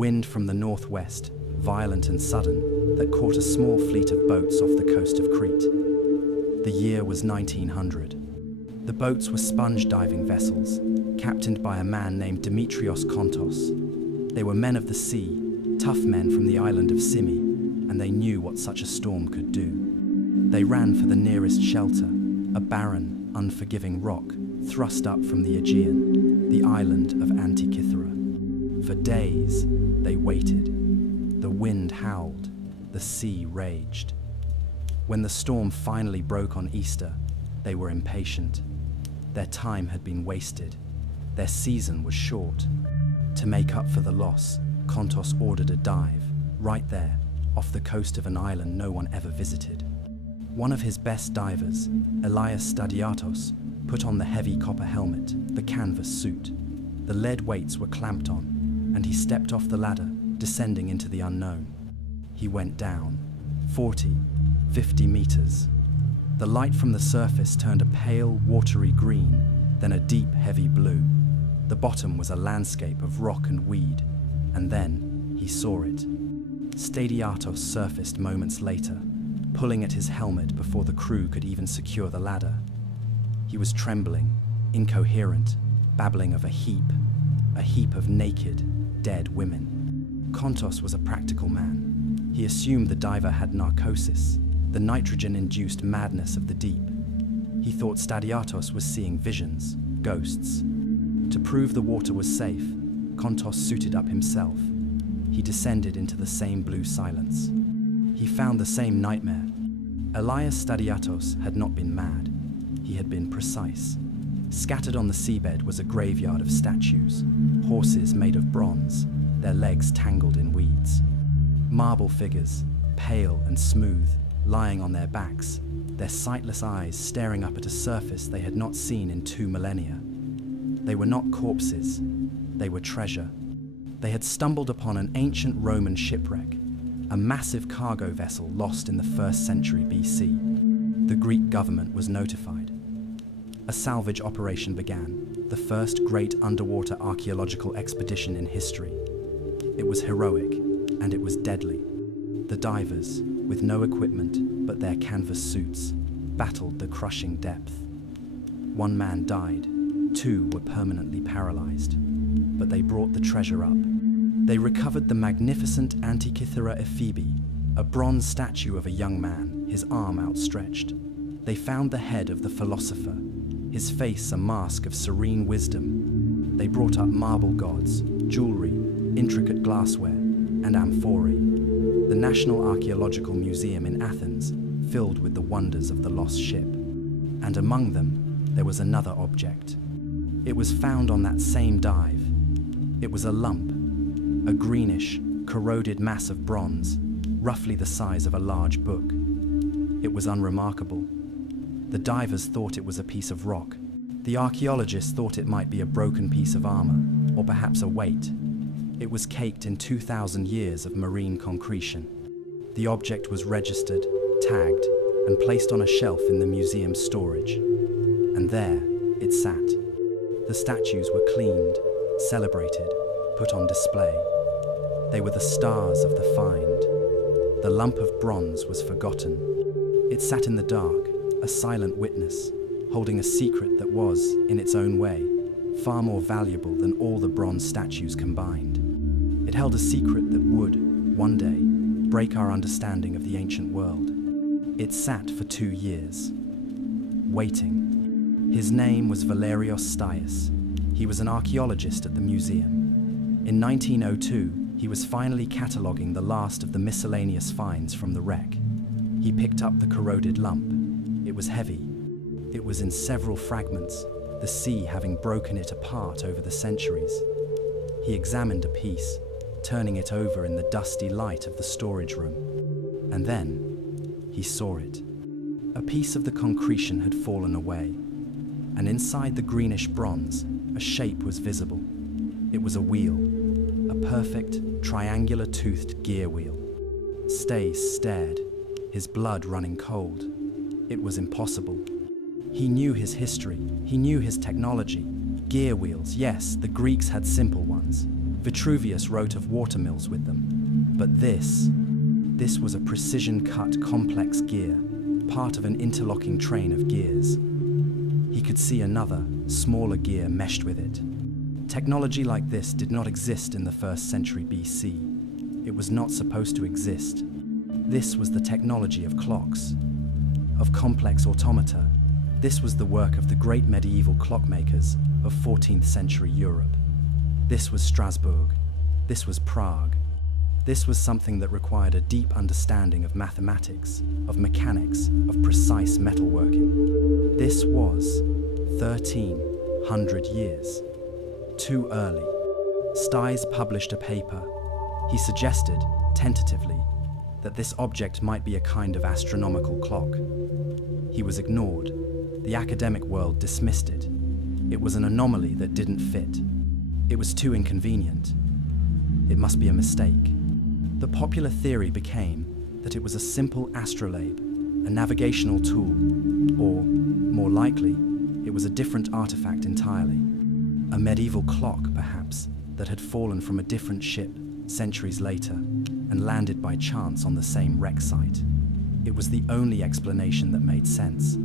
wind from the northwest, violent and sudden, that caught a small fleet of boats off the coast of Crete. The year was 1900. The boats were sponge diving vessels, captained by a man named Dimitrios Kontos. They were men of the sea, tough men from the island of Simi, and they knew what such a storm could do. They ran for the nearest shelter, a barren, unforgiving rock thrust up from the Aegean, the island of Antikythera. For days, they waited. The wind howled, the sea raged. When the storm finally broke on Easter, they were impatient. Their time had been wasted. Their season was short. To make up for the loss, Kontos ordered a dive, right there, off the coast of an island no one ever visited. One of his best divers, Elias Stadiatos, put on the heavy copper helmet, the canvas suit. The lead weights were clamped on, and he stepped off the ladder, descending into the unknown. He went down, 40, 50 meters. The light from the surface turned a pale, watery green, then a deep, heavy blue. The bottom was a landscape of rock and weed, and then he saw it. Stadiatos surfaced moments later, pulling at his helmet before the crew could even secure the ladder. He was trembling, incoherent, babbling of a heap of naked, dead women. Kontos was a practical man. He assumed the diver had narcosis, the nitrogen-induced madness of the deep. He thought Stadiatos was seeing visions, ghosts. To prove the water was safe, Kontos suited up himself. He descended into the same blue silence. He found the same nightmare. Elias Stadiatos had not been mad. He had been precise. Scattered on the seabed was a graveyard of statues, horses made of bronze, their legs tangled in weeds. Marble figures, pale and smooth, lying on their backs, their sightless eyes staring up at a surface they had not seen in 2 millennia. They were not corpses, they were treasure. They had stumbled upon an ancient Roman shipwreck, a massive cargo vessel lost in the 1st century BC. The Greek government was notified. A salvage operation began, the first great underwater archaeological expedition in history. It was heroic, and it was deadly. The divers, with no equipment but their canvas suits, battled the crushing depth. 1 man died, 2 were permanently paralyzed, but they brought the treasure up. They recovered the magnificent Antikythera Mechanism, a bronze statue of a young man, his arm outstretched. They found the head of the philosopher, his face a mask of serene wisdom. They brought up marble gods, jewelry, intricate glassware, and amphorae. The National Archaeological Museum in Athens filled with the wonders of the lost ship. And among them, there was another object. It was found on that same dive. It was a lump, a greenish, corroded mass of bronze, roughly the size of a large book. It was unremarkable. The divers thought it was a piece of rock. The archaeologists thought it might be a broken piece of armor, or perhaps a weight. It was caked in 2,000 years of marine concretion. The object was registered, tagged, and placed on a shelf in the museum's storage. And there it sat. The statues were cleaned, celebrated, put on display. They were the stars of the find. The lump of bronze was forgotten. It sat in the dark, a silent witness, holding a secret that was, in its own way, far more valuable than all the bronze statues combined. It held a secret that would, one day, break our understanding of the ancient world. It sat for 2 years, waiting. His name was Valerios Stias. He was an archaeologist at the museum. In 1902, he was finally cataloguing the last of the miscellaneous finds from the wreck. He picked up the corroded lump. It was heavy. It was in several fragments, the sea having broken it apart over the centuries. He examined a piece, turning it over in the dusty light of the storage room. And then, he saw it. A piece of the concretion had fallen away, and inside the greenish bronze, a shape was visible. It was a wheel, a perfect, triangular-toothed gear wheel. Stace stared, his blood running cold. It was impossible. He knew his history, he knew his technology. Gear wheels, yes, the Greeks had simple ones. Vitruvius wrote of watermills with them. But this was a precision-cut complex gear, part of an interlocking train of gears. He could see another, smaller gear meshed with it. Technology like this did not exist in the 1st century BC. It was not supposed to exist. This was the technology of clocks, of complex automata. This was the work of the great medieval clockmakers of 14th century Europe. This was Strasbourg. This was Prague. This was something that required a deep understanding of mathematics, of mechanics, of precise metalworking. This was 1300 years. Too early. Stiles published a paper. He suggested, tentatively, that this object might be a kind of astronomical clock. He was ignored. The academic world dismissed it. It was an anomaly that didn't fit. It was too inconvenient. It must be a mistake. The popular theory became that it was a simple astrolabe, a navigational tool, or, more likely, it was a different artifact entirely. A medieval clock, perhaps, that had fallen from a different ship centuries later and landed by chance on the same wreck site. It was the only explanation that made sense.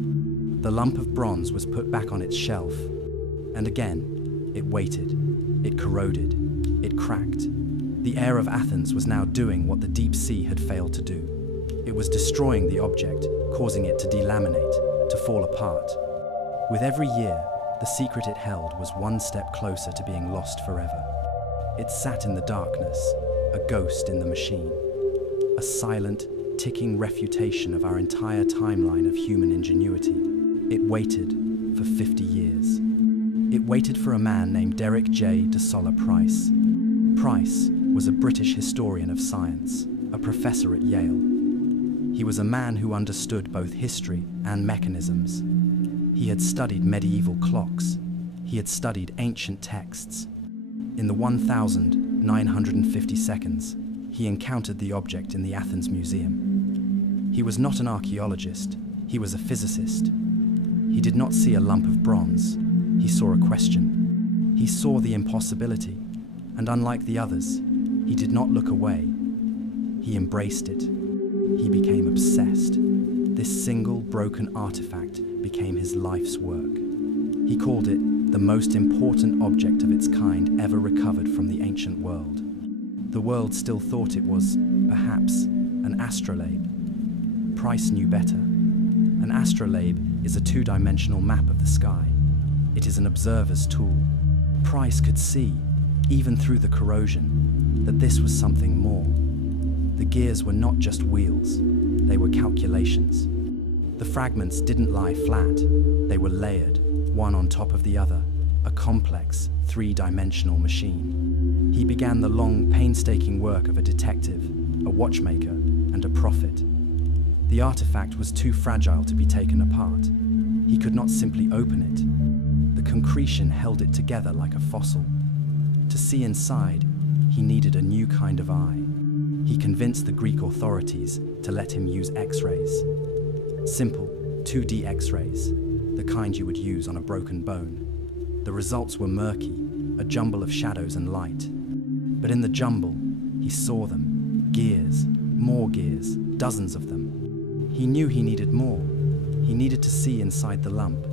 The lump of bronze was put back on its shelf, and again, it waited, it corroded, it cracked. The air of Athens was now doing what the deep sea had failed to do. It was destroying the object, causing it to delaminate, to fall apart. With every year, the secret it held was one step closer to being lost forever. It sat in the darkness, a ghost in the machine, a silent, ticking refutation of our entire timeline of human ingenuity. It waited for 50 years. It waited for a man named Derek J. de Solla Price. Price was a British historian of science, a professor at Yale. He was a man who understood both history and mechanisms. He had studied medieval clocks. He had studied ancient texts. In the 1,950 seconds, he encountered the object in the Athens Museum. He was not an archaeologist. He was a physicist. He did not see a lump of bronze. He saw a question. He saw the impossibility, and unlike the others, he did not look away. He embraced it. He became obsessed. This single broken artifact became his life's work. He called it the most important object of its kind ever recovered from the ancient world. The world still thought it was, perhaps, an astrolabe. Price knew better. An astrolabe is a two-dimensional map of the sky. It is an observer's tool. Price could see, even through the corrosion, that this was something more. The gears were not just wheels, they were calculations. The fragments didn't lie flat, they were layered, one on top of the other, a complex, three-dimensional machine. He began the long, painstaking work of a detective, a watchmaker, and a prophet. The artifact was too fragile to be taken apart. He could not simply open it. The concretion held it together like a fossil. To see inside, he needed a new kind of eye. He convinced the Greek authorities to let him use X-rays. Simple, 2D X-rays, the kind you would use on a broken bone. The results were murky, a jumble of shadows and light. But in the jumble, he saw them. Gears, more gears, dozens of them. He knew he needed more. He needed to see inside the lump.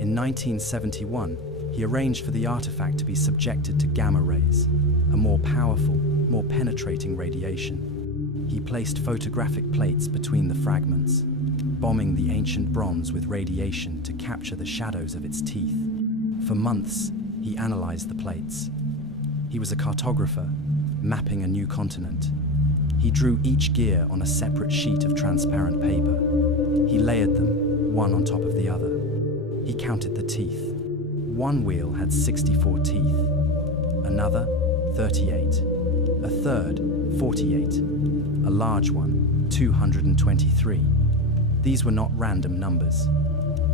In 1971, he arranged for the artifact to be subjected to gamma rays, a more powerful, more penetrating radiation. He placed photographic plates between the fragments, bombing the ancient bronze with radiation to capture the shadows of its teeth. For months, he analyzed the plates. He was a cartographer, mapping a new continent. He drew each gear on a separate sheet of transparent paper. He layered them, one on top of the other. He counted the teeth. One wheel had 64 teeth, another 38, a third 48, a large one 223. These were not random numbers.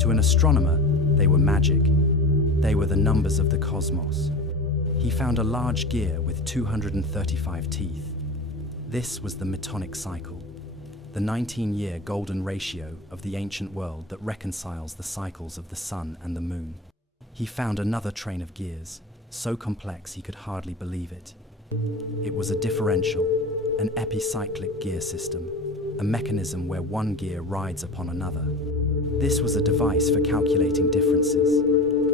To an astronomer, they were magic. They were the numbers of the cosmos. He found a large gear with 235 teeth. This was the Metonic cycle, the 19-year golden ratio of the ancient world that reconciles the cycles of the sun and the moon. He found another train of gears, so complex he could hardly believe it. It was a differential, an epicyclic gear system, a mechanism where one gear rides upon another. This was a device for calculating differences,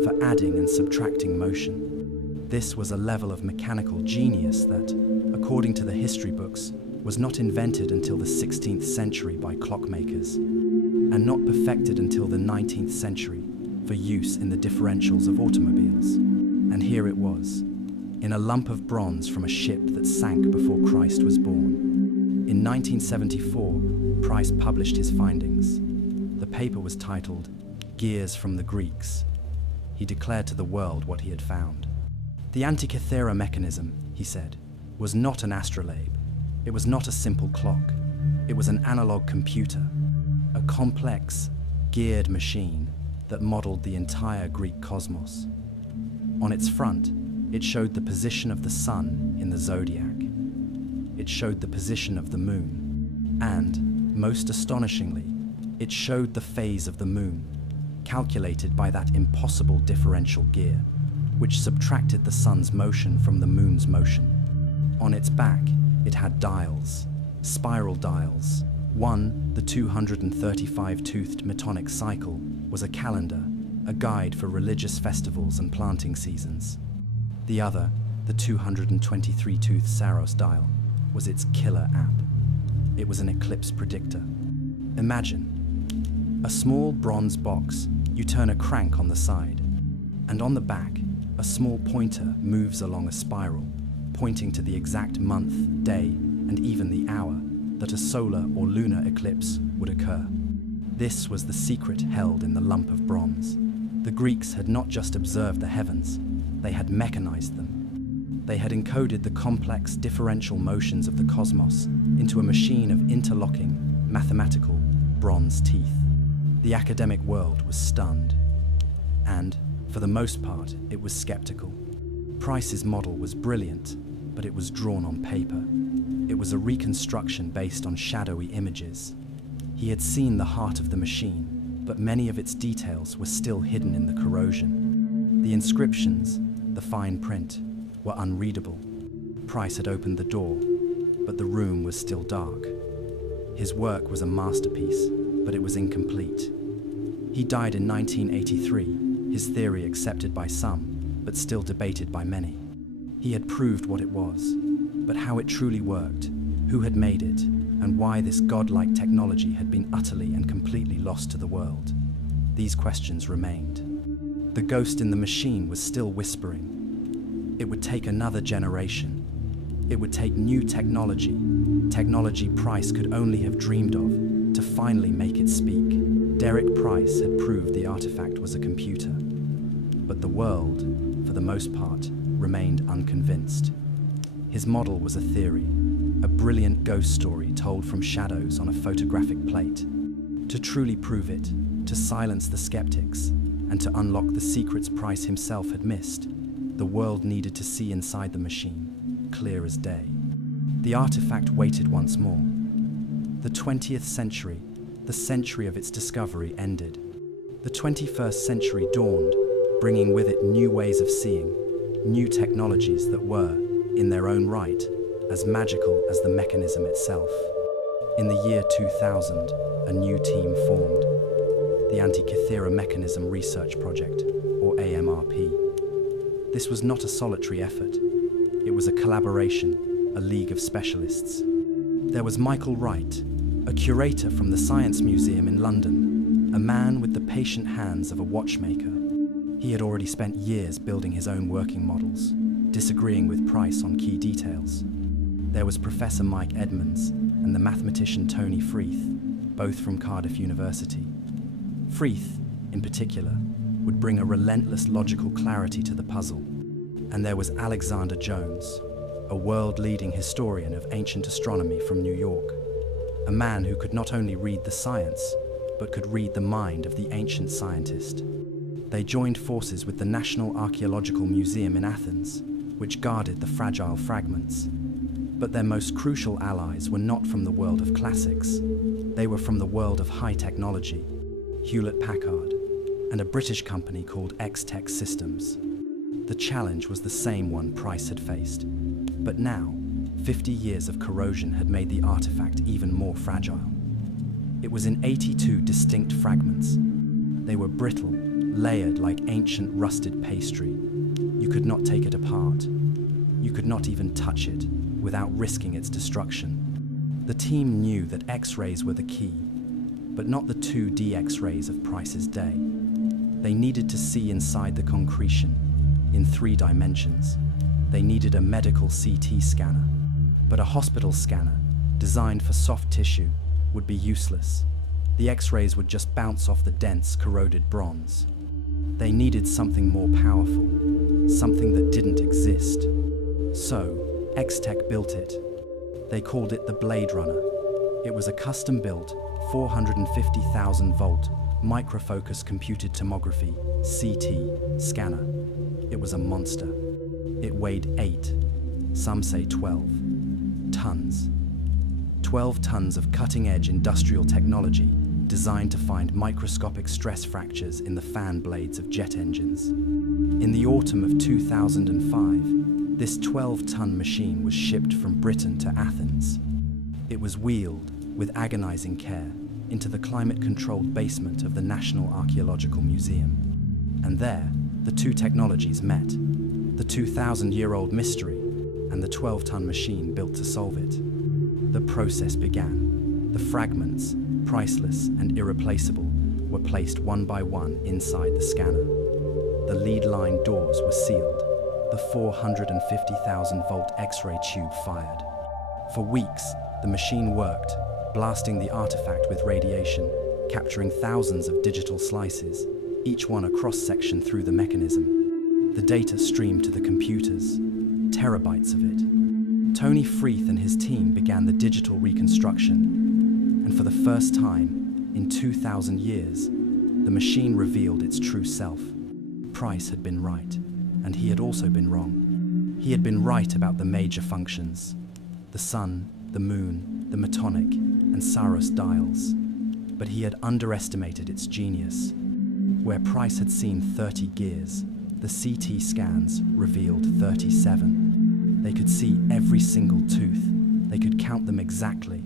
for adding and subtracting motion. This was a level of mechanical genius that, according to the history books, was not invented until the 16th century by clockmakers, and not perfected until the 19th century for use in the differentials of automobiles. And here it was, in a lump of bronze from a ship that sank before Christ was born. In 1974, Price published his findings. The paper was titled, "Gears from the Greeks." He declared to the world what he had found. The Antikythera Mechanism, he said, was not an astrolabe. It was not a simple clock. It was an analog computer, a complex, geared machine that modeled the entire Greek cosmos. On its front, it showed the position of the sun in the zodiac. It showed the position of the moon. And, most astonishingly, it showed the phase of the moon, calculated by that impossible differential gear, which subtracted the sun's motion from the moon's motion. On its back, it had dials, spiral dials. One, the 235-toothed Metonic cycle, was a calendar, a guide for religious festivals and planting seasons. The other, the 223-toothed Saros dial, was its killer app. It was an eclipse predictor. Imagine a small bronze box. You turn a crank on the side, and on the back, a small pointer moves along a spiral, pointing to the exact month, day, and even the hour that a solar or lunar eclipse would occur. This was the secret held in the lump of bronze. The Greeks had not just observed the heavens, they had mechanized them. They had encoded the complex differential motions of the cosmos into a machine of interlocking, mathematical, bronze teeth. The academic world was stunned. And, for the most part, it was skeptical. Price's model was brilliant, but it was drawn on paper. It was a reconstruction based on shadowy images. He had seen the heart of the machine, but many of its details were still hidden in the corrosion. The inscriptions, the fine print, were unreadable. Price had opened the door, but the room was still dark. His work was a masterpiece, but it was incomplete. He died in 1983, his theory accepted by some, but still debated by many. He had proved what it was, but how it truly worked, who had made it, and why this godlike technology had been utterly and completely lost to the world. These questions remained. The ghost in the machine was still whispering. It would take another generation. It would take new technology Price could only have dreamed of, to finally make it speak. Derek Price had proved the artifact was a computer. But the world, for the most part, remained unconvinced. His model was a theory, a brilliant ghost story told from shadows on a photographic plate. To truly prove it, to silence the skeptics, and to unlock the secrets Price himself had missed, the world needed to see inside the machine, clear as day. The artifact waited once more. The 20th century, the century of its discovery, ended. The 21st century dawned, bringing with it new ways of seeing, new technologies that were, in their own right, as magical as the mechanism itself. In the year 2000, a new team formed, the Antikythera Mechanism Research Project, or AMRP. This was not a solitary effort. It was a collaboration, a league of specialists. There was Michael Wright, a curator from the Science Museum in London, a man with the patient hands of a watchmaker. He had already spent years building his own working models, disagreeing with Price on key details. There was Professor Mike Edmonds and the mathematician Tony Freeth, both from Cardiff University. Freeth, in particular, would bring a relentless logical clarity to the puzzle. And there was Alexander Jones, a world-leading historian of ancient astronomy from New York, a man who could not only read the science, but could read the mind of the ancient scientist. They joined forces with the National Archaeological Museum in Athens, which guarded the fragile fragments. But their most crucial allies were not from the world of classics. They were from the world of high technology, Hewlett-Packard, and a British company called X-Tech Systems. The challenge was the same one Price had faced. But now, 50 years of corrosion had made the artifact even more fragile. It was in 82 distinct fragments. They were brittle, layered like ancient rusted pastry. You could not take it apart. You could not even touch it without risking its destruction. The team knew that X-rays were the key, but not the 2D X-rays of Price's day. They needed to see inside the concretion, in 3 dimensions. They needed a medical CT scanner, but a hospital scanner, designed for soft tissue, would be useless. The X-rays would just bounce off the dense, corroded bronze. They needed something more powerful, something that didn't exist. So, X-Tech built it. They called it the Blade Runner. It was a custom-built, 450,000-volt, microfocus computed tomography, CT, scanner. It was a monster. It weighed 8, some say 12, tons. 12 tons of cutting-edge industrial technology designed to find microscopic stress fractures in the fan blades of jet engines. In the autumn of 2005, this 12-ton machine was shipped from Britain to Athens. It was wheeled, with agonizing care, into the climate-controlled basement of the National Archaeological Museum. And there, the two technologies met, the 2,000-year-old mystery and the 12-ton machine built to solve it. The process began. The fragments, priceless and irreplaceable, were placed one by one inside the scanner. The lead-line doors were sealed. The 450,000-volt X-ray tube fired. For weeks, the machine worked, blasting the artifact with radiation, capturing thousands of digital slices, each one a cross-section through the mechanism. The data streamed to the computers, terabytes of it. Tony Freeth and his team began the digital reconstruction, and for the first time, in 2,000 years, the machine revealed its true self. Price had been right, and he had also been wrong. He had been right about the major functions: the sun, the moon, the Metonic, and Saros dials. But he had underestimated its genius. Where Price had seen 30 gears, the CT scans revealed 37. They could see every single tooth. They could count them exactly.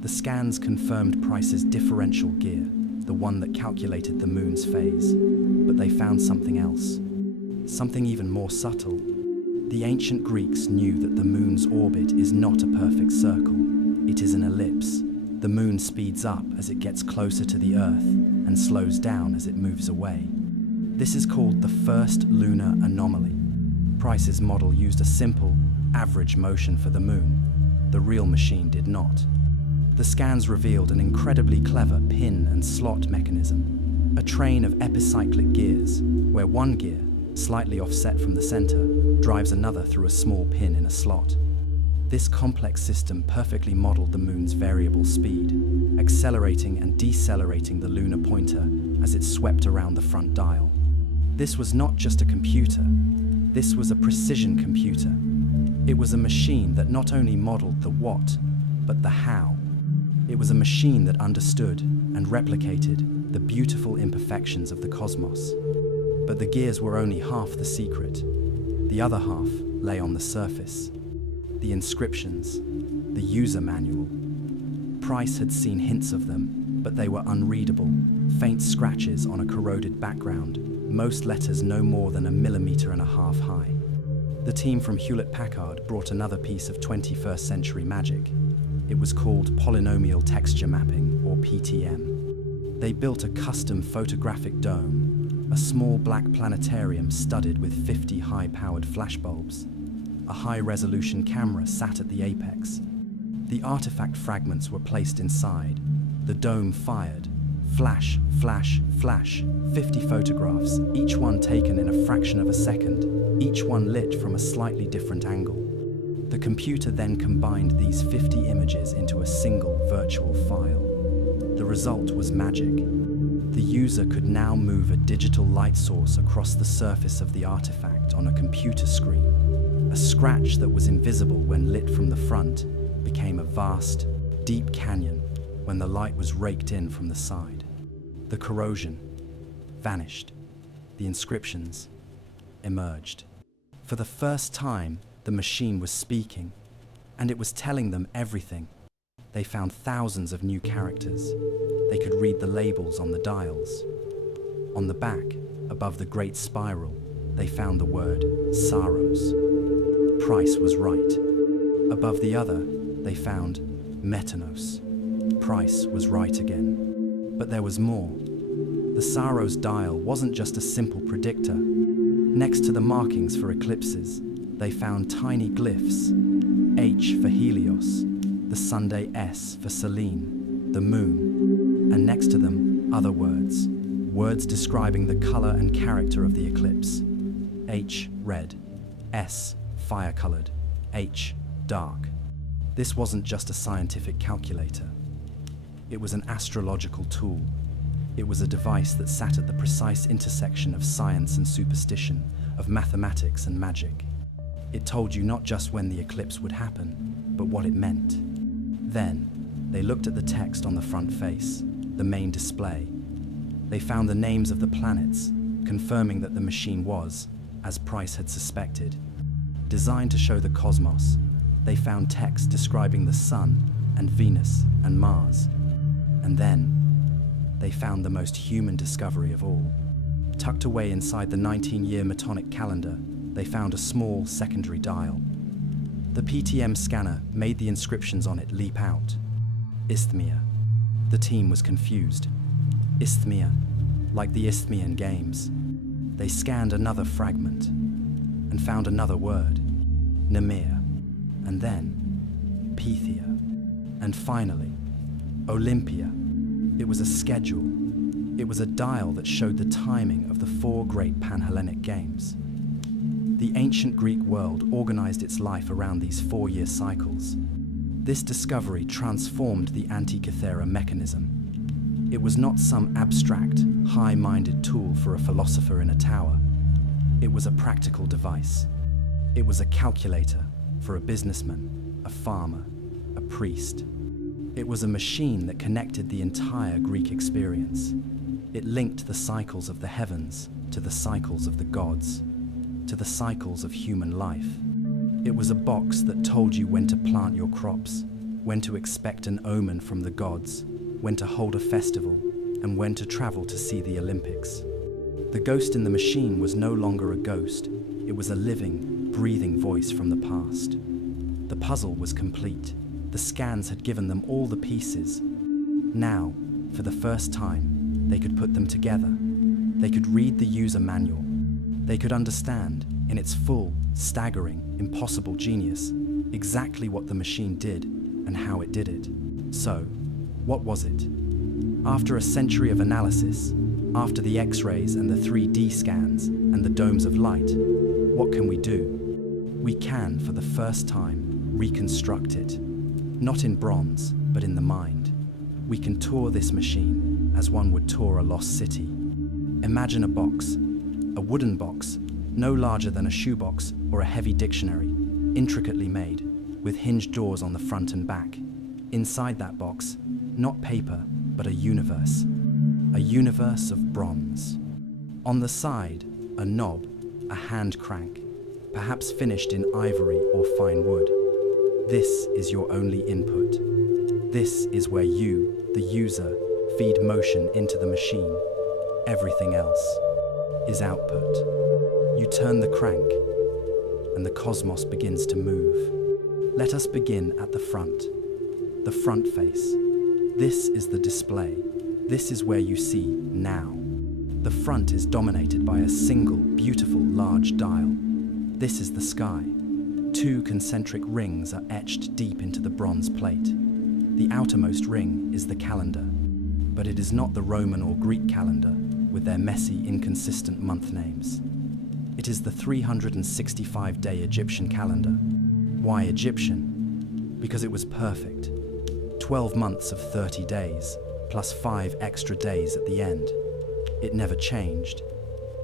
The scans confirmed Price's differential gear, the one that calculated the moon's phase. But they found something else. Something even more subtle. The ancient Greeks knew that the moon's orbit is not a perfect circle. It is an ellipse. The moon speeds up as it gets closer to the Earth and slows down as it moves away. This is called the first lunar anomaly. Price's model used a simple, average motion for the moon. The real machine did not. The scans revealed an incredibly clever pin and slot mechanism, a train of epicyclic gears, where one gear, slightly offset from the center, drives another through a small pin in a slot. This complex system perfectly modeled the moon's variable speed, accelerating and decelerating the lunar pointer as it swept around the front dial. This was not just a computer. This was a precision computer. It was a machine that not only modeled the what, but the how. It was a machine that understood and replicated the beautiful imperfections of the cosmos. But the gears were only half the secret. The other half lay on the surface. The inscriptions, the user manual. Price had seen hints of them, but they were unreadable, faint scratches on a corroded background, most letters no more than 1.5 millimeters high. The team from Hewlett-Packard brought another piece of 21st century magic. It was called polynomial texture mapping, or PTM. They built a custom photographic dome, a small black planetarium studded with 50 high-powered flashbulbs. A high-resolution camera sat at the apex. The artifact fragments were placed inside. The dome fired. Flash, flash, flash. 50 photographs, each one taken in a fraction of a second, each one lit from a slightly different angle. The computer then combined these 50 images into a single virtual file. The result was magic. The user could now move a digital light source across the surface of the artifact on a computer screen. A scratch that was invisible when lit from the front became a vast, deep canyon when the light was raked in from the side. The corrosion vanished. The inscriptions emerged. For the first time, the machine was speaking, and it was telling them everything. They found thousands of new characters. They could read the labels on the dials. On the back, above the great spiral, they found the word Saros. Price was right. Above the other, they found Metanos. Price was right again. But there was more. The Saros dial wasn't just a simple predictor. Next to the markings for eclipses, they found tiny glyphs. H for Helios, the Sunday S for Selene, the moon, and next to them, other words. Words describing the color and character of the eclipse. H, red. S, fire-colored. H, dark. This wasn't just a scientific calculator. It was an astrological tool. It was a device that sat at the precise intersection of science and superstition, of mathematics and magic. It told you not just when the eclipse would happen, but what it meant. Then, they looked at the text on the front face, the main display. They found the names of the planets, confirming that the machine was, as Price had suspected. Designed to show the cosmos, they found text describing the Sun and Venus and Mars. And then, they found the most human discovery of all. Tucked away inside the 19-year Metonic calendar, they found a small secondary dial. The PTM scanner made the inscriptions on it leap out. Isthmia. The team was confused. Isthmia, like the Isthmian Games. They scanned another fragment and found another word, Nemea, and then Pythia, and finally, Olympia. It was a schedule. It was a dial that showed the timing of the 4 great Pan-Hellenic Games. The ancient Greek world organized its life around these 4-year cycles. This discovery transformed the Antikythera Mechanism. It was not some abstract, high-minded tool for a philosopher in a tower. It was a practical device. It was a calculator for a businessman, a farmer, a priest. It was a machine that connected the entire Greek experience. It linked the cycles of the heavens to the cycles of the gods, to the cycles of human life. It was a box that told you when to plant your crops, when to expect an omen from the gods, when to hold a festival, and when to travel to see the Olympics. The ghost in the machine was no longer a ghost. It was a living, breathing voice from the past. The puzzle was complete. The scans had given them all the pieces. Now, for the first time, they could put them together. They could read the user manual. They could understand, in its full, staggering, impossible genius, exactly what the machine did and how it did it. So, what was it? After a century of analysis, after the X-rays and the 3D scans and the domes of light, what can we do? We can, for the first time, reconstruct it. Not in bronze, but in the mind. We can tour this machine as one would tour a lost city. Imagine a box, a wooden box, no larger than a shoebox or a heavy dictionary, intricately made, with hinged doors on the front and back. Inside that box, not paper, but a universe of bronze. On the side, a knob, a hand crank, perhaps finished in ivory or fine wood. This is your only input. This is where you, the user, feed motion into the machine. Everything else is output. You turn the crank, and the cosmos begins to move. Let us begin at the front face. This is the display. This is where you see now. The front is dominated by a single, beautiful, large dial. This is the sky. 2 concentric rings are etched deep into the bronze plate. The outermost ring is the calendar, but it is not the Roman or Greek calendar with their messy, inconsistent month names. It is the 365-day Egyptian calendar. Why Egyptian? Because it was perfect. 12 months of 30 days, plus 5 extra days at the end. It never changed.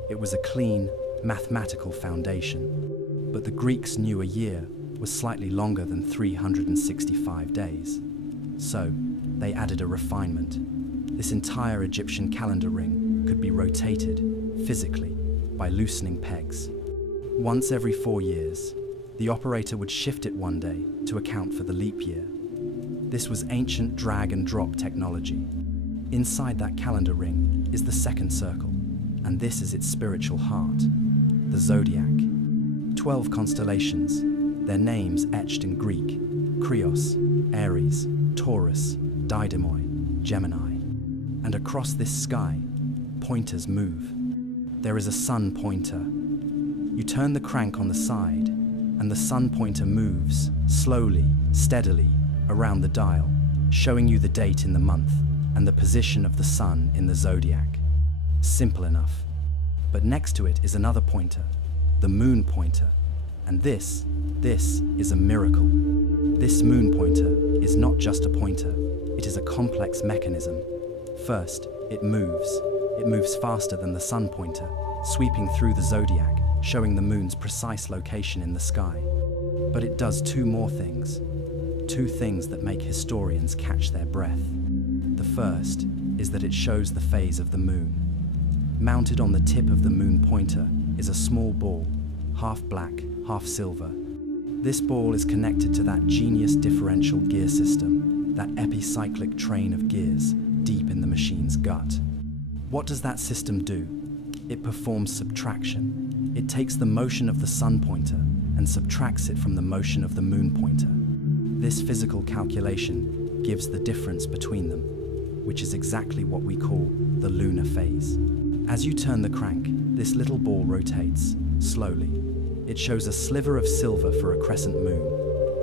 It was a clean, mathematical foundation. But the Greeks knew a year was slightly longer than 365 days. So, they added a refinement. This entire Egyptian calendar ring could be rotated, physically, by loosening pegs. Once every 4 years, the operator would shift it one day to account for the leap year. This was ancient drag and drop technology. Inside that calendar ring is the second circle, and this is its spiritual heart, the zodiac. 12 constellations, their names etched in Greek: Krios, Aries, Taurus, Didymoi, Gemini. And across this sky, pointers move. There is a sun pointer. You turn the crank on the side, and the sun pointer moves, slowly, steadily, around the dial, showing you the date in the month and the position of the sun in the zodiac. Simple enough. But next to it is another pointer, the moon pointer. And this is a miracle. This moon pointer is not just a pointer, it is a complex mechanism. First, it moves. It moves faster than the sun pointer, sweeping through the zodiac, showing the moon's precise location in the sky. But it does two more things. Two things that make historians catch their breath. The first is that it shows the phase of the moon. Mounted on the tip of the moon pointer is a small ball, half black, half silver. This ball is connected to that genius differential gear system, that epicyclic train of gears deep in the machine's gut. What does that system do? It performs subtraction. It takes the motion of the sun pointer and subtracts it from the motion of the moon pointer. This physical calculation gives the difference between them, which is exactly what we call the lunar phase. As you turn the crank, this little ball rotates, slowly. It shows a sliver of silver for a crescent moon.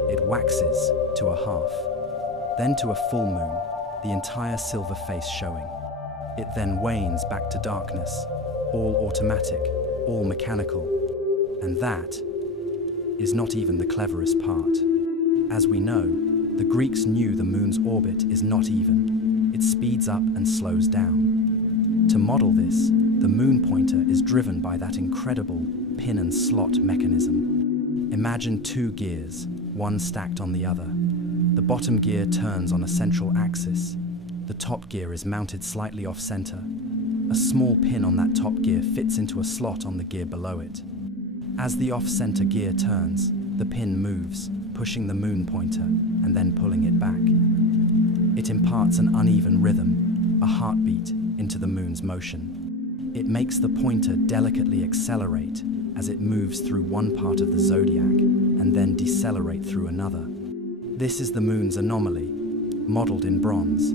It waxes to a half, then to a full moon, the entire silver face showing. It then wanes back to darkness, all automatic, all mechanical. And that is not even the cleverest part. As we know, the Greeks knew the moon's orbit is not even. It speeds up and slows down. To model this, the moon pointer is driven by that incredible pin and slot mechanism. Imagine two gears, one stacked on the other. The bottom gear turns on a central axis. The top gear is mounted slightly off-center. A small pin on that top gear fits into a slot on the gear below it. As the off-center gear turns, the pin moves, pushing the moon pointer and then pulling it back. It imparts an uneven rhythm, a heartbeat, into the moon's motion. It makes the pointer delicately accelerate as it moves through one part of the zodiac and then decelerate through another. This is the moon's anomaly, modeled in bronze.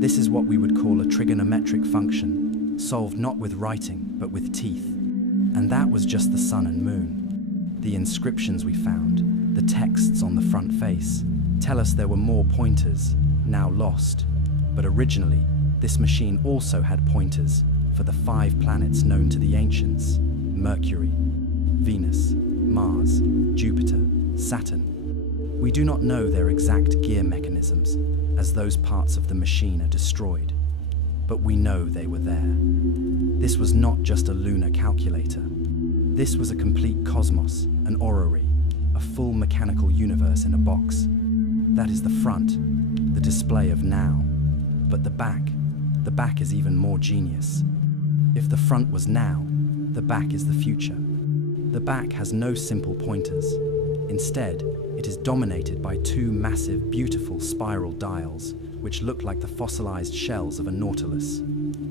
This is what we would call a trigonometric function, solved not with writing, but with teeth. And that was just the sun and moon. The inscriptions we found, the texts on the front face, tell us there were more pointers, now lost. But originally, this machine also had pointers for the 5 planets known to the ancients: Mercury, Venus, Mars, Jupiter, Saturn. We do not know their exact gear mechanisms, as those parts of the machine are destroyed. But we know they were there. This was not just a lunar calculator. This was a complete cosmos, an orrery, a full mechanical universe in a box. That is the front, the display of now. But the back is even more genius. If the front was now, the back is the future. The back has no simple pointers. Instead, it is dominated by 2 massive, beautiful spiral dials, which look like the fossilized shells of a nautilus.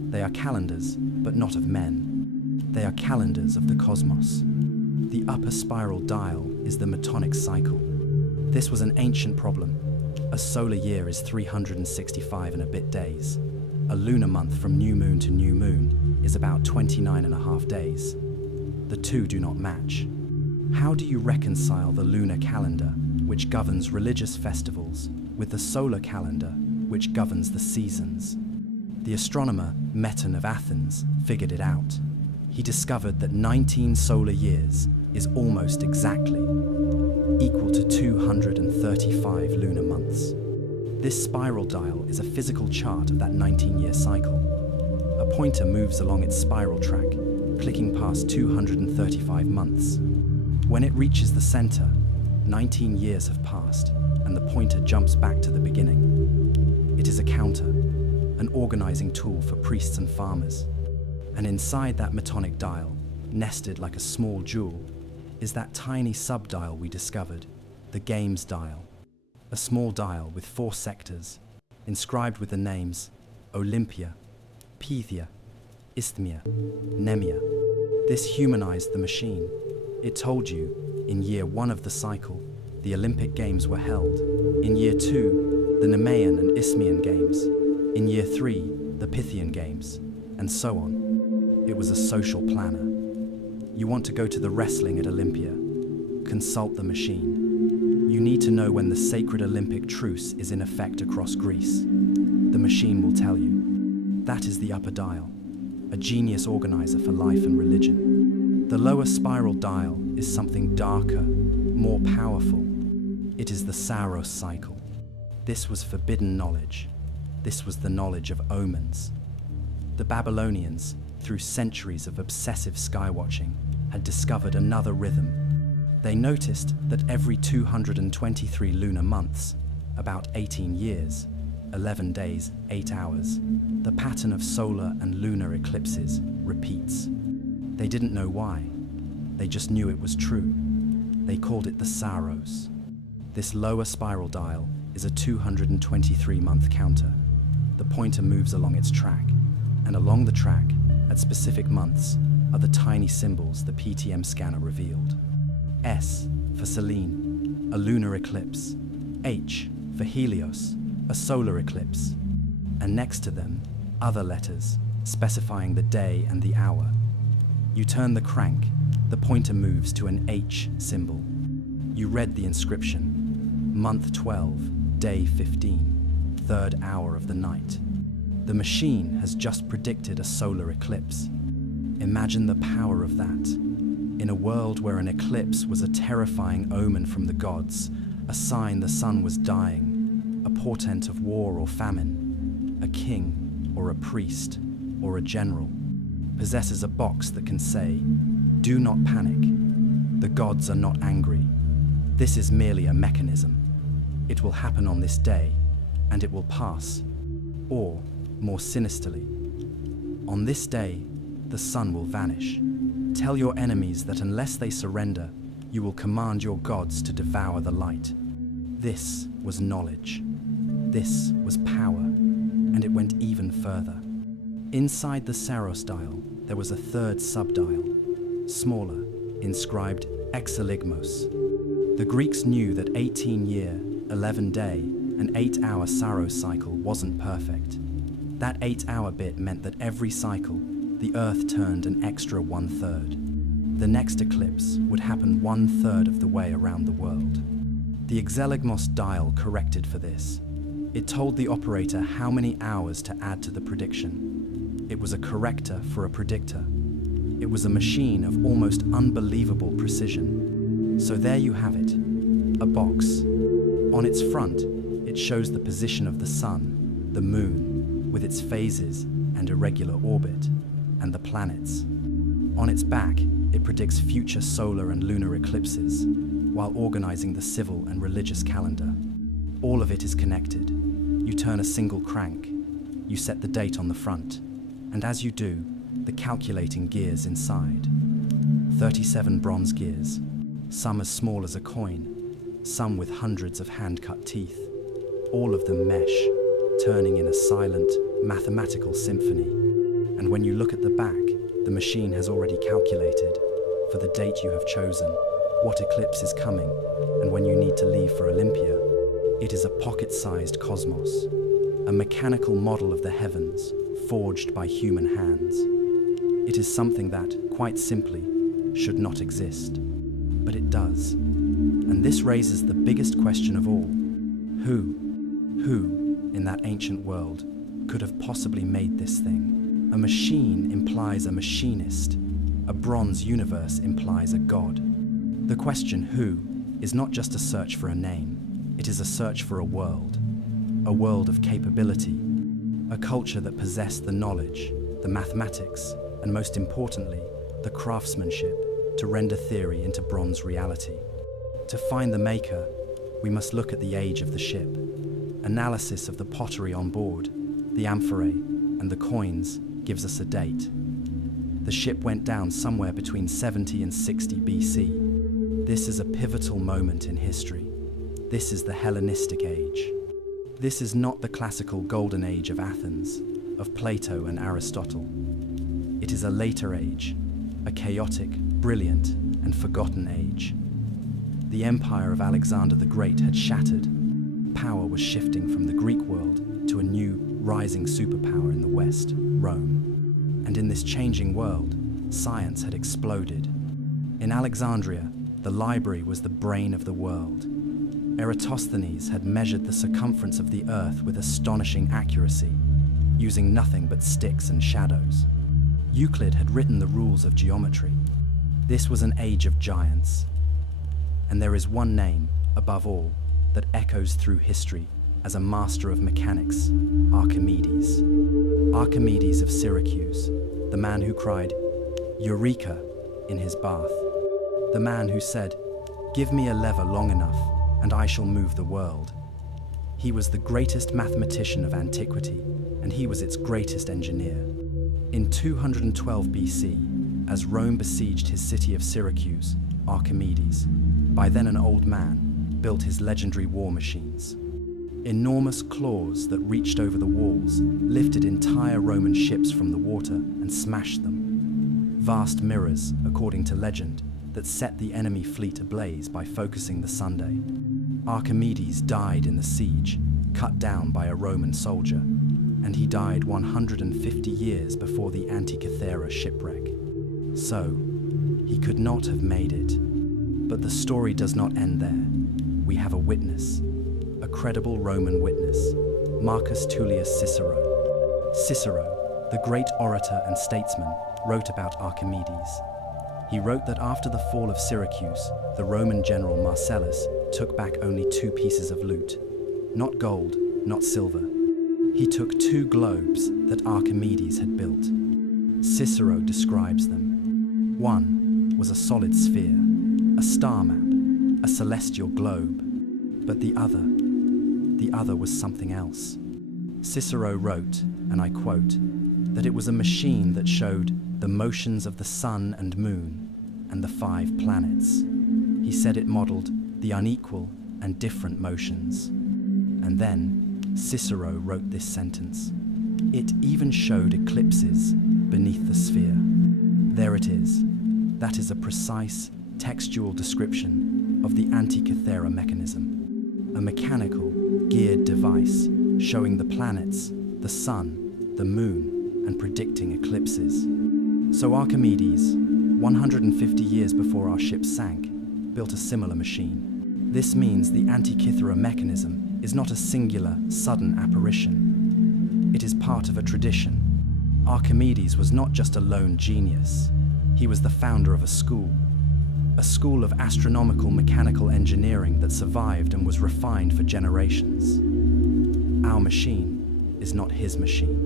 They are calendars, but not of men. They are calendars of the cosmos. The upper spiral dial is the metonic cycle. This was an ancient problem. A solar year is 365 and a bit days. A lunar month from new moon to new moon is about 29.5 days. The two do not match. How do you reconcile the lunar calendar, which governs religious festivals, with the solar calendar, which governs the seasons? The astronomer Meton of Athens figured it out. He discovered that 19 solar years is almost exactly equal to 235 lunar months. This spiral dial is a physical chart of that 19-year cycle. A pointer moves along its spiral track, clicking past 235 months. When it reaches the center, 19 years have passed, and the pointer jumps back to the beginning. It is a counter, an organizing tool for priests and farmers. And inside that metonic dial, nested like a small jewel, is that tiny subdial we discovered, the game's dial. A small dial with 4 sectors, inscribed with the names Olympia, Pythia, Isthmia, Nemea. This humanized the machine. It told you, in year 1 of the cycle, the Olympic Games were held. In year 2, the Nemean and Isthmian Games. In year 3, the Pythian Games, and so on. It was a social planner. You want to go to the wrestling at Olympia? Consult the machine. You need to know when the sacred Olympic truce is in effect across Greece. The machine will tell you. That is the upper dial, a genius organizer for life and religion. The lower spiral dial is something darker, more powerful. It is the Saros cycle. This was forbidden knowledge. This was the knowledge of omens. The Babylonians, through centuries of obsessive skywatching, had discovered another rhythm. They noticed that every 223 lunar months, about 18 years, 11 days, 8 hours, the pattern of solar and lunar eclipses repeats. They didn't know why. They just knew it was true. They called it the Saros. This lower spiral dial is a 223-month counter. The pointer moves along its track, and along the track, at specific months, are the tiny symbols the PTM scanner revealed. S for Selene, a lunar eclipse. H for Helios, a solar eclipse. And next to them, other letters specifying the day and the hour. You turn the crank, the pointer moves to an H symbol. You read the inscription, month 12, day 15, 3rd hour of the night. The machine has just predicted a solar eclipse. Imagine the power of that. In a world where an eclipse was a terrifying omen from the gods, a sign the sun was dying, a portent of war or famine, a king or a priest or a general possesses a box that can say, "Do not panic. The gods are not angry. This is merely a mechanism. It will happen on this day, and it will pass." Or, more sinisterly, "On this day, the sun will vanish. Tell your enemies that unless they surrender, you will command your gods to devour the light." This was knowledge. This was power, and it went even further. Inside the Saros dial, there was a 3rd subdial, smaller, inscribed Exeligmos. The Greeks knew that 18-year, 11-day, and 8-hour Saros cycle wasn't perfect. That 8-hour bit meant that every cycle, the Earth turned an extra 1/3. The next eclipse would happen 1/3 of the way around the world. The Exeligmos dial corrected for this. It told the operator how many hours to add to the prediction. It was a corrector for a predictor. It was a machine of almost unbelievable precision. So there you have it, a box. On its front, it shows the position of the sun, the moon, with its phases and irregular orbit, and the planets. On its back, it predicts future solar and lunar eclipses, while organizing the civil and religious calendar. All of it is connected. You turn a single crank. You set the date on the front. And as you do, the calculating gears inside. 37 bronze gears, some as small as a coin, some with hundreds of hand-cut teeth. All of them mesh, turning in a silent, mathematical symphony. And when you look at the back, the machine has already calculated, for the date you have chosen, what eclipse is coming, and when you need to leave for Olympia. It is a pocket-sized cosmos, a mechanical model of the heavens, forged by human hands. It is something that, quite simply, should not exist. But it does. And this raises the biggest question of all. Who, in that ancient world, could have possibly made this thing? A machine implies a machinist. A bronze universe implies a god. The question who is not just a search for a name. It is a search for a world of capability, a culture that possessed the knowledge, the mathematics, and most importantly, the craftsmanship to render theory into bronze reality. To find the maker, we must look at the age of the ship. Analysis of the pottery on board, the amphorae, and the coins gives us a date. The ship went down somewhere between 70 and 60 BC. This is a pivotal moment in history. This is the Hellenistic Age. This is not the classical golden age of Athens, of Plato and Aristotle. It is a later age, a chaotic, brilliant, and forgotten age. The empire of Alexander the Great had shattered. Power was shifting from the Greek world to a new, rising superpower in the West, Rome. And in this changing world, science had exploded. In Alexandria, the library was the brain of the world. Eratosthenes had measured the circumference of the Earth with astonishing accuracy, using nothing but sticks and shadows. Euclid had written the rules of geometry. This was an age of giants. And there is one name, above all, that echoes through history as a master of mechanics: Archimedes. Archimedes of Syracuse, the man who cried, "Eureka," in his bath. The man who said, "Give me a lever long enough, and I shall move the world." He was the greatest mathematician of antiquity, and he was its greatest engineer. In 212 BC, as Rome besieged his city of Syracuse, Archimedes, by then an old man, built his legendary war machines. Enormous claws that reached over the walls lifted entire Roman ships from the water and smashed them. Vast mirrors, according to legend, that set the enemy fleet ablaze by focusing the sunday. Archimedes died in the siege, cut down by a Roman soldier, and he died 150 years before the Antikythera shipwreck. So, he could not have made it. But the story does not end there. We have a witness, a credible Roman witness, Marcus Tullius Cicero. Cicero, the great orator and statesman, wrote about Archimedes. He wrote that after the fall of Syracuse, the Roman general Marcellus took back only 2 pieces of loot, not gold, not silver. He took 2 globes that Archimedes had built. Cicero describes them. One was a solid sphere, a star map, a celestial globe, but the other was something else. Cicero wrote, and I quote, that it was a machine that showed the motions of the sun and moon and the 5 planets. He said it modeled the unequal and different motions. And then Cicero wrote this sentence: it even showed eclipses beneath the sphere. There it is. That is a precise, textual description of the Antikythera Mechanism, a mechanical, geared device showing the planets, the sun, the moon, and predicting eclipses. So Archimedes, 150 years before our ship sank, built a similar machine. This means the Antikythera Mechanism is not a singular, sudden apparition. It is part of a tradition. Archimedes was not just a lone genius. He was the founder of a school of astronomical mechanical engineering that survived and was refined for generations. Our machine is not his machine.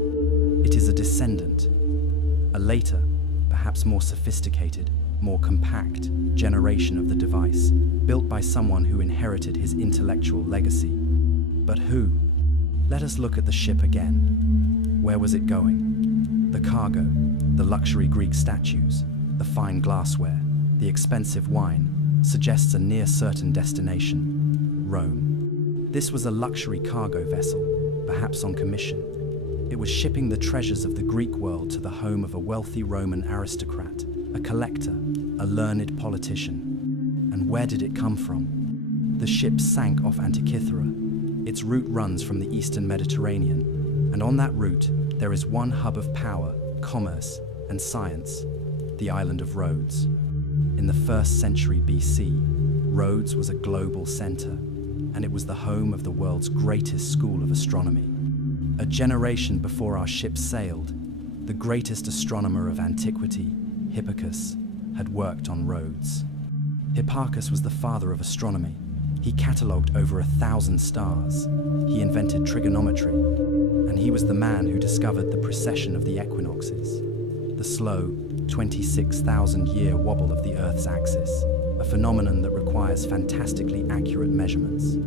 It is a descendant, a later, perhaps more sophisticated, more compact generation of the device, built by someone who inherited his intellectual legacy. But who? Let us look at the ship again. Where was it going? The cargo, the luxury Greek statues, the fine glassware, the expensive wine, suggests a near certain destination: Rome. This was a luxury cargo vessel, perhaps on commission. It was shipping the treasures of the Greek world to the home of a wealthy Roman aristocrat, a collector, a learned politician. And where did it come from? The ship sank off Antikythera. Its route runs from the eastern Mediterranean, and on that route there is one hub of power, commerce, and science: the island of Rhodes. In the 1st century BC, Rhodes was a global center, and it was the home of the world's greatest school of astronomy. A generation before our ship sailed, the greatest astronomer of antiquity, Hipparchus, had worked on Rhodes. Hipparchus was the father of astronomy. He catalogued over 1,000 stars. He invented trigonometry, and he was the man who discovered the precession of the equinoxes, the slow 26,000-year wobble of the Earth's axis, a phenomenon that requires fantastically accurate measurements.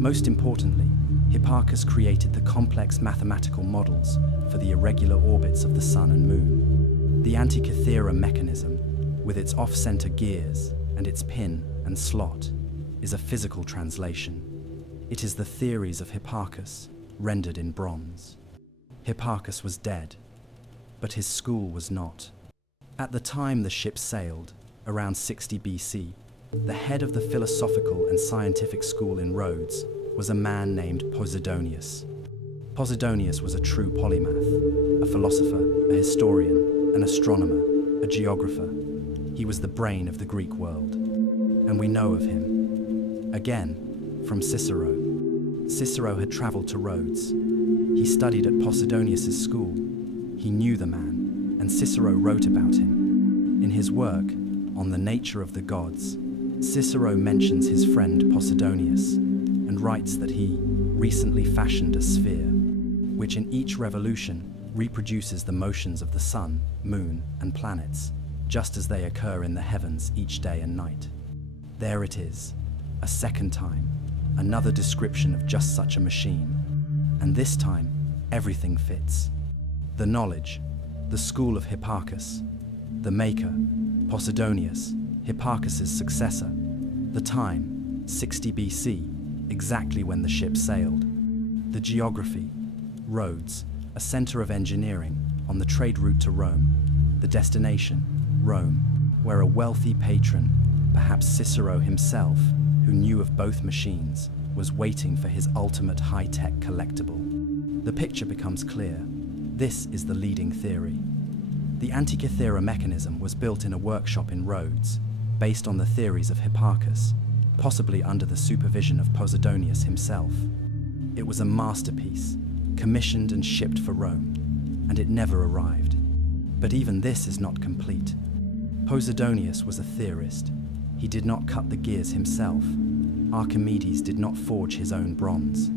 Most importantly, Hipparchus created the complex mathematical models for the irregular orbits of the sun and moon. The Antikythera Mechanism, with its off-center gears and its pin and slot, is a physical translation. It is the theories of Hipparchus, rendered in bronze. Hipparchus was dead, but his school was not. At the time the ship sailed, around 60 BC, the head of the philosophical and scientific school in Rhodes was a man named Posidonius. Posidonius was a true polymath, a philosopher, a historian, an astronomer, a geographer. He was the brain of the Greek world, and we know of him, again, from Cicero. Cicero had traveled to Rhodes. He studied at Posidonius's school. He knew the man, and Cicero wrote about him. In his work, On the Nature of the Gods, Cicero mentions his friend Posidonius and writes that he recently fashioned a sphere, which in each revolution reproduces the motions of the sun, moon, and planets, just as they occur in the heavens each day and night. There it is, a second time, another description of just such a machine. And this time, everything fits. The knowledge, the school of Hipparchus, the maker, Posidonius, Hipparchus's successor, the time, 60 BC, exactly when the ship sailed. The geography, Rhodes, a center of engineering on the trade route to Rome. The destination, Rome, where a wealthy patron, perhaps Cicero himself, who knew of both machines, was waiting for his ultimate high-tech collectible. The picture becomes clear. This is the leading theory. The Antikythera Mechanism was built in a workshop in Rhodes, based on the theories of Hipparchus, possibly under the supervision of Posidonius himself. It was a masterpiece, commissioned and shipped for Rome, and it never arrived. But even this is not complete. Posidonius was a theorist. He did not cut the gears himself. Archimedes did not forge his own bronze.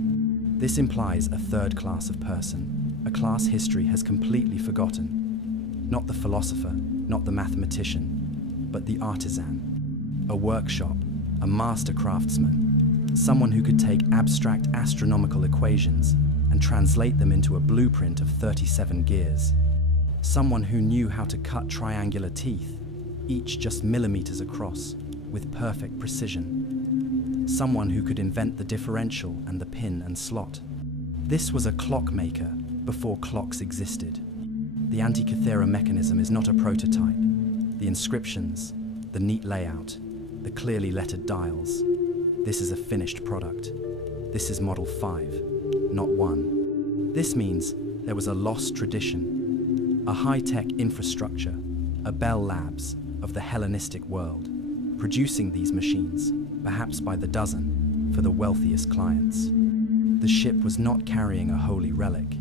This implies a third class of person, a class history has completely forgotten. Not the philosopher, not the mathematician, but the artisan. A workshop, a master craftsman, someone who could take abstract astronomical equations and translate them into a blueprint of 37 gears. Someone who knew how to cut triangular teeth, each just millimeters across, with perfect precision. Someone who could invent the differential and the pin and slot. This was a clockmaker before clocks existed. The Antikythera Mechanism is not a prototype. The inscriptions, the neat layout, the clearly lettered dials. This is a finished product. This is Model 5, not 1. This means there was a lost tradition, a high-tech infrastructure, a Bell Labs of the Hellenistic world, producing these machines, perhaps by the dozen, for the wealthiest clients. The ship was not carrying a holy relic.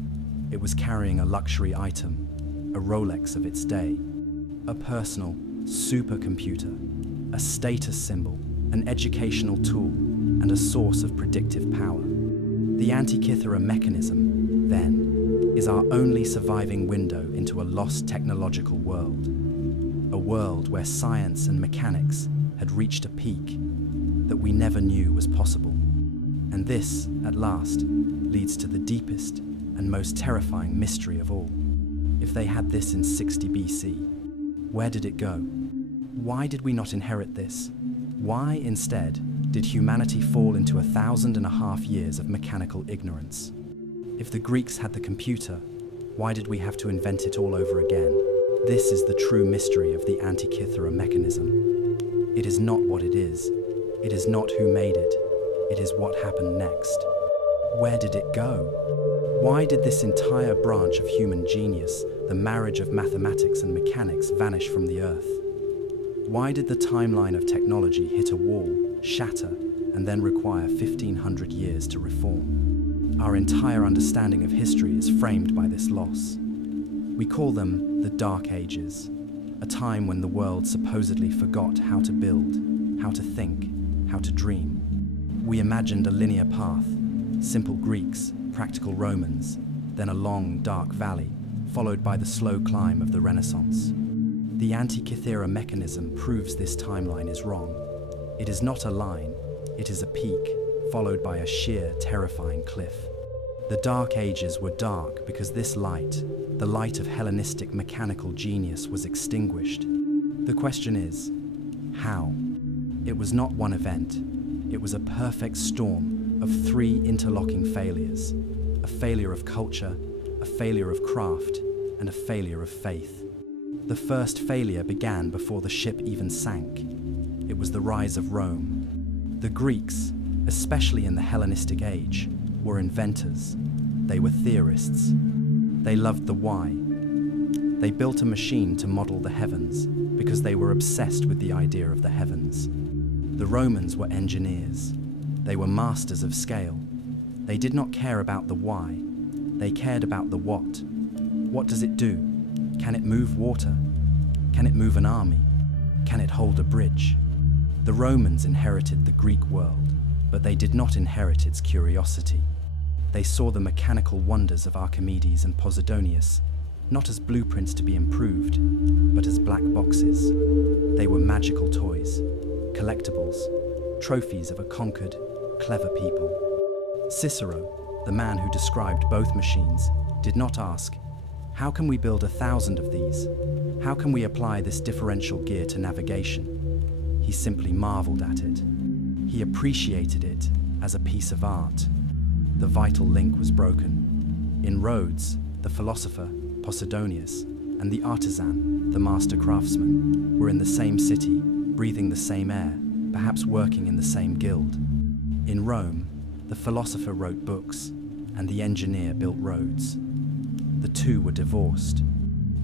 It was carrying a luxury item, a Rolex of its day, a personal supercomputer, a status symbol, an educational tool, and a source of predictive power. The Antikythera Mechanism, then, is our only surviving window into a lost technological world, a world where science and mechanics had reached a peak that we never knew was possible. And this, at last, leads to the deepest and most terrifying mystery of all. If they had this in 60 BC, where did it go? Why did we not inherit this? Why, instead, did humanity fall into 1,500 years of mechanical ignorance? If the Greeks had the computer, why did we have to invent it all over again? This is the true mystery of the Antikythera Mechanism. It is not what it is. It is not who made it. It is what happened next. Where did it go? Why did this entire branch of human genius, the marriage of mathematics and mechanics, vanish from the earth? Why did the timeline of technology hit a wall, shatter, and then require 1,500 years to reform? Our entire understanding of history is framed by this loss. We call them the Dark Ages, a time when the world supposedly forgot how to build, how to think, how to dream. We imagined a linear path, simple Greeks, practical Romans, then a long, dark valley, followed by the slow climb of the Renaissance. The Antikythera Mechanism proves this timeline is wrong. It is not a line, it is a peak, followed by a sheer, terrifying cliff. The Dark Ages were dark because this light, the light of Hellenistic mechanical genius, was extinguished. The question is, how? It was not one event. It was a perfect storm of three interlocking failures: a failure of culture, a failure of craft, and a failure of faith. The first failure began before the ship even sank. It was the rise of Rome. The Greeks, especially in the Hellenistic age, were inventors. They were theorists. They loved the why. They built a machine to model the heavens because they were obsessed with the idea of the heavens. The Romans were engineers. They were masters of scale. They did not care about the why. They cared about the what. What does it do? Can it move water? Can it move an army? Can it hold a bridge? The Romans inherited the Greek world, but they did not inherit its curiosity. They saw the mechanical wonders of Archimedes and Posidonius not as blueprints to be improved, but as black boxes. They were magical toys, collectibles, trophies of a conquered, clever people. Cicero, the man who described both machines, did not ask, "How can we build 1,000 of these? How can we apply this differential gear to navigation?" He simply marveled at it. He appreciated it as a piece of art. The vital link was broken. In Rhodes, the philosopher, Posidonius, and the artisan, the master craftsman, were in the same city, breathing the same air, perhaps working in the same guild. In Rome, the philosopher wrote books, and the engineer built roads. The two were divorced.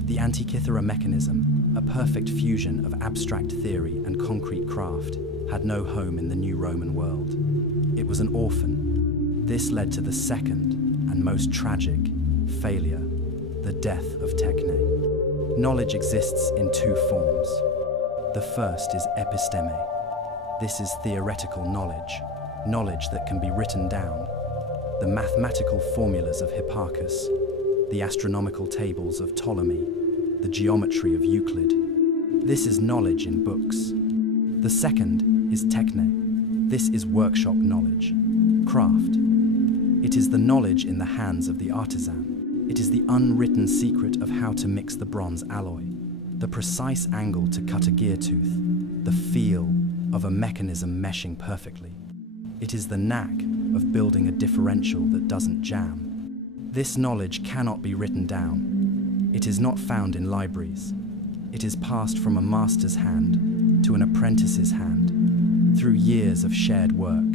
The Antikythera Mechanism, a perfect fusion of abstract theory and concrete craft, had no home in the new Roman world. It was an orphan. This led to the second and most tragic failure, the death of techne. Knowledge exists in two forms. The first is episteme. This is theoretical knowledge, knowledge that can be written down. The mathematical formulas of Hipparchus, the astronomical tables of Ptolemy, the geometry of Euclid. This is knowledge in books. The second is techne. This is workshop knowledge, craft. It is the knowledge in the hands of the artisan. It is the unwritten secret of how to mix the bronze alloy, the precise angle to cut a gear tooth, the feel of a mechanism meshing perfectly. It is the knack of building a differential that doesn't jam. This knowledge cannot be written down. It is not found in libraries. It is passed from a master's hand to an apprentice's hand through years of shared work.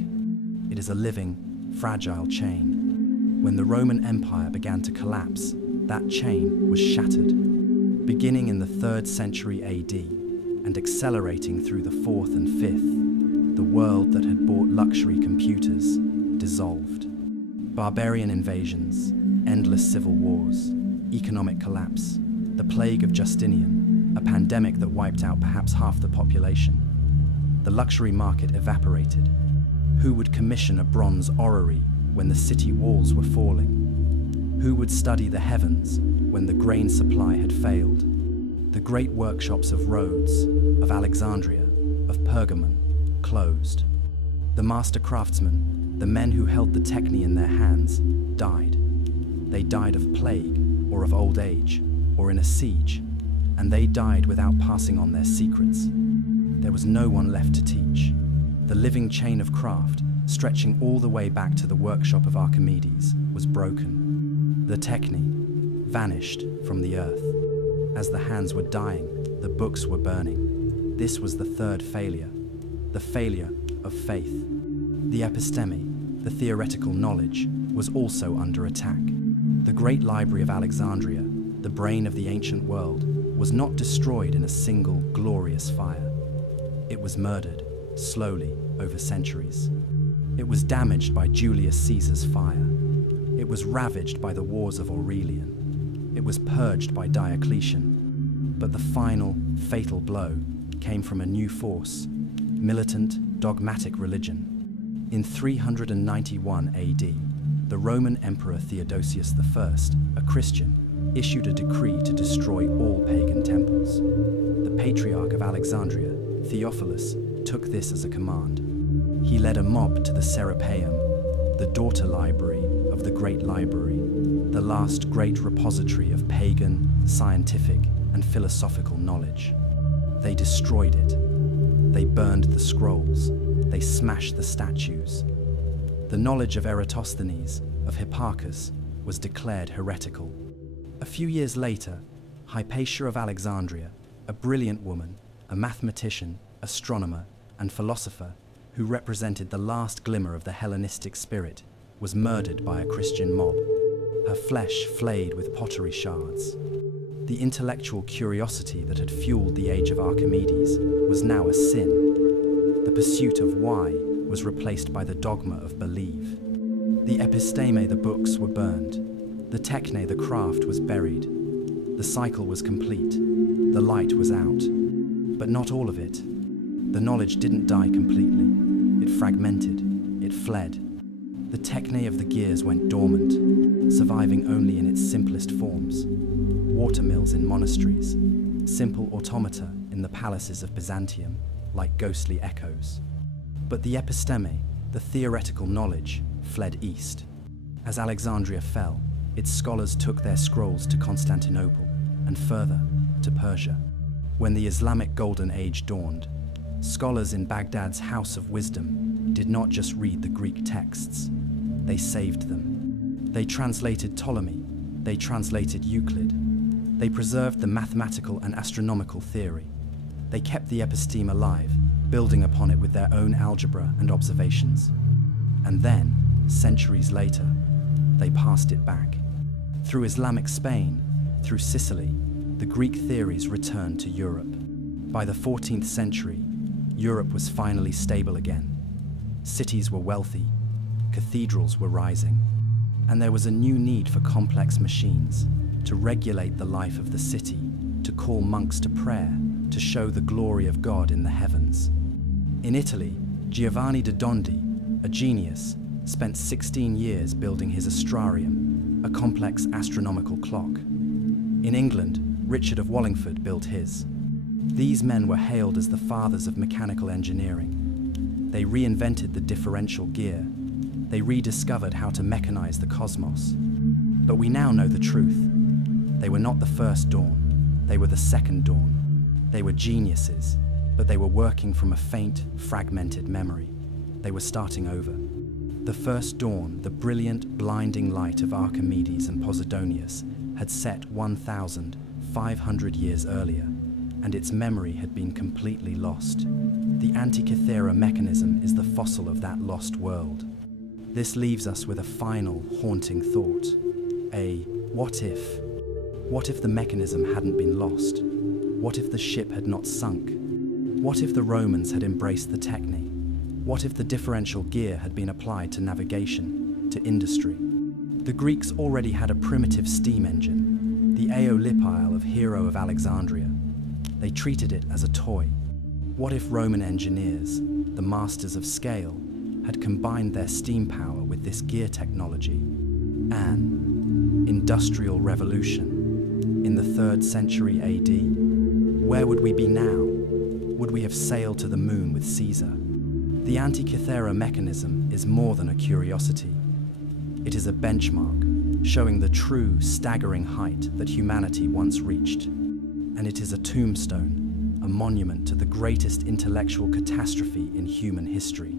It is a living, fragile chain. When the Roman Empire began to collapse, that chain was shattered. Beginning in the 3rd century AD and accelerating through the 4th and 5th, the world that had bought luxury computers dissolved. Barbarian invasions, endless civil wars, economic collapse, the plague of Justinian, a pandemic that wiped out perhaps half the population. The luxury market evaporated. Who would commission a bronze orrery when the city walls were falling? Who would study the heavens when the grain supply had failed? The great workshops of Rhodes, of Alexandria, of Pergamon closed. The master craftsmen, the men who held the techne in their hands, died. They died of plague, or of old age, or in a siege, and they died without passing on their secrets. There was no one left to teach. The living chain of craft, stretching all the way back to the workshop of Archimedes, was broken. The techne vanished from the earth. As the hands were dying, the books were burning. This was the third failure, the failure of faith. The episteme, the theoretical knowledge, was also under attack. The great library of Alexandria, the brain of the ancient world, was not destroyed in a single glorious fire. It was murdered, slowly, over centuries. It was damaged by Julius Caesar's fire. It was ravaged by the wars of Aurelian. It was purged by Diocletian. But the final, fatal blow came from a new force, militant, dogmatic religion. In 391 AD, the Roman Emperor Theodosius I, a Christian, issued a decree to destroy all pagan temples. The Patriarch of Alexandria, Theophilus, took this as a command. He led a mob to the Serapeum, the daughter library of of the Great Library, the last great repository of pagan, scientific, and philosophical knowledge. They destroyed it. They burned the scrolls. They smashed the statues. The knowledge of Eratosthenes, of Hipparchus, was declared heretical. A few years later, Hypatia of Alexandria, a brilliant woman, a mathematician, astronomer, and philosopher who represented the last glimmer of the Hellenistic spirit, was murdered by a Christian mob, her flesh flayed with pottery shards. The intellectual curiosity that had fueled the age of Archimedes was now a sin. The pursuit of why was replaced by the dogma of believe. The episteme, the books, were burned. The techne, the craft, was buried. The cycle was complete. The light was out. But not all of it. The knowledge didn't die completely. It fragmented. It fled. The techne of the gears went dormant, surviving only in its simplest forms. Watermills in monasteries, simple automata in the palaces of Byzantium, like ghostly echoes. But the episteme, the theoretical knowledge, fled east. As Alexandria fell, its scholars took their scrolls to Constantinople, and further, to Persia. When the Islamic Golden Age dawned, scholars in Baghdad's House of Wisdom did not just read the Greek texts, they saved them. They translated Ptolemy, they translated Euclid, they preserved the mathematical and astronomical theory. They kept the episteme alive, building upon it with their own algebra and observations. And then, centuries later, they passed it back. Through Islamic Spain, through Sicily, the Greek theories returned to Europe. By the 14th century, Europe was finally stable again. Cities were wealthy, cathedrals were rising, and there was a new need for complex machines to regulate the life of the city, to call monks to prayer, to show the glory of God in the heavens. In Italy, Giovanni da Dondi, a genius, spent 16 years building his astrarium, a complex astronomical clock. In England, Richard of Wallingford built his. These men were hailed as the fathers of mechanical engineering. They reinvented the differential gear. They rediscovered how to mechanize the cosmos. But we now know the truth. They were not the first dawn. They were the second dawn. They were geniuses, but they were working from a faint, fragmented memory. They were starting over. The first dawn, the brilliant, blinding light of Archimedes and Posidonius, had set 1,500 years earlier, and its memory had been completely lost. The Antikythera Mechanism is the fossil of that lost world. This leaves us with a final, haunting thought. What if? What if the mechanism hadn't been lost? What if the ship had not sunk? What if the Romans had embraced the techne? What if the differential gear had been applied to navigation, to industry? The Greeks already had a primitive steam engine, the Aeolipile of Hero of Alexandria. They treated it as a toy. What if Roman engineers, the masters of scale, had combined their steam power with this gear technology? An industrial revolution in the 3rd century AD? Where would we be now? Would we have sailed to the moon with Caesar? The Antikythera Mechanism is more than a curiosity. It is a benchmark, showing the true, staggering height that humanity once reached. And it is a tombstone, a monument to the greatest intellectual catastrophe in human history.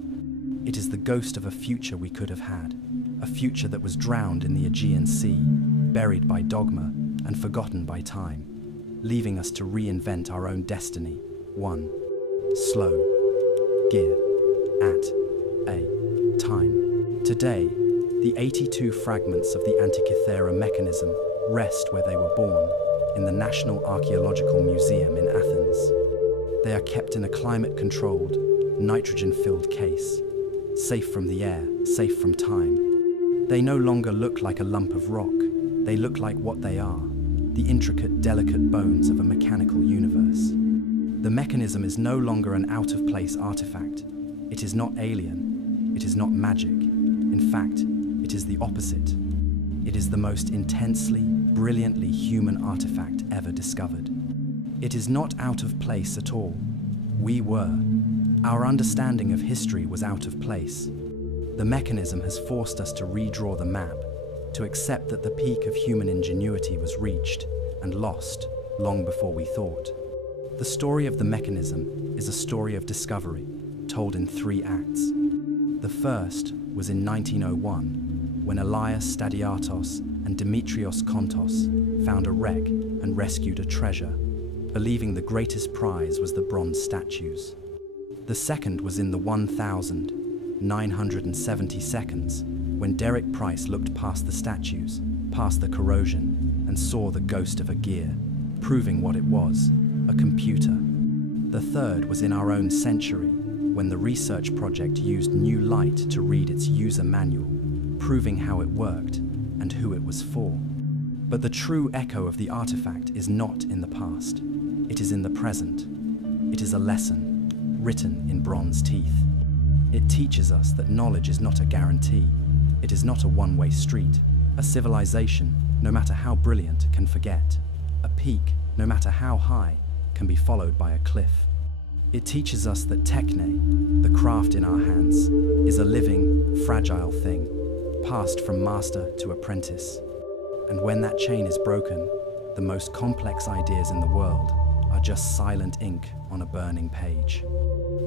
It is the ghost of a future we could have had, a future that was drowned in the Aegean Sea, buried by dogma and forgotten by time, leaving us to reinvent our own destiny, one slow gear at a time. Today, the 82 fragments of the Antikythera Mechanism rest where they were born, in the National Archaeological Museum in Athens. They are kept in a climate-controlled, nitrogen-filled case, safe from the air, safe from time. They no longer look like a lump of rock. They look like what they are, the intricate, delicate bones of a mechanical universe. The mechanism is no longer an out-of-place artifact. It is not alien. It is not magic. In fact, it is the opposite. It is the most intensely, brilliantly human artifact ever discovered. It is not out of place at all. We were. Our understanding of history was out of place. The mechanism has forced us to redraw the map, to accept that the peak of human ingenuity was reached and lost long before we thought. The story of the mechanism is a story of discovery, told in 3 acts. The first was in 1901, when Elias Stadiatos and Dimitrios Kontos found a wreck and rescued a treasure, believing the greatest prize was the bronze statues. The second was in the 1970 seconds, when Derek Price looked past the statues, past the corrosion, and saw the ghost of a gear, proving what it was, a computer. The third was in our own century, when the research project used new light to read its user manual, proving how it worked and who it was for. But the true echo of the artifact is not in the past. It is in the present. It is a lesson, written in bronze teeth. It teaches us that knowledge is not a guarantee. It is not a one-way street. A civilization, no matter how brilliant, can forget. A peak, no matter how high, can be followed by a cliff. It teaches us that techne, the craft in our hands, is a living, fragile thing, passed from master to apprentice. And when that chain is broken, the most complex ideas in the world are just silent ink on a burning page.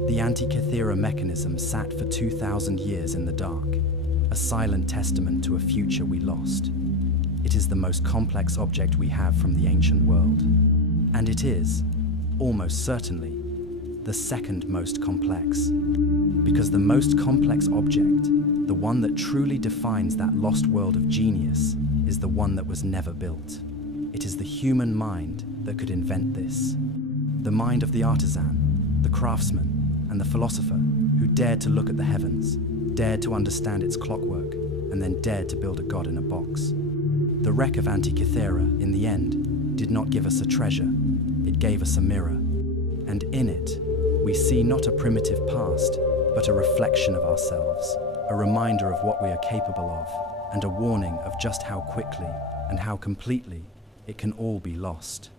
The Antikythera Mechanism sat for 2,000 years in the dark, a silent testament to a future we lost. It is the most complex object we have from the ancient world. And it is, almost certainly, the second most complex. Because the most complex object, the one that truly defines that lost world of genius, is the one that was never built. It is the human mind that could invent this. The mind of the artisan, the craftsman, and the philosopher who dared to look at the heavens, dared to understand its clockwork, and then dared to build a god in a box. The wreck of Antikythera, in the end, did not give us a treasure, it gave us a mirror. And in it, we see not a primitive past, but a reflection of ourselves, a reminder of what we are capable of, and a warning of just how quickly and how completely it can all be lost.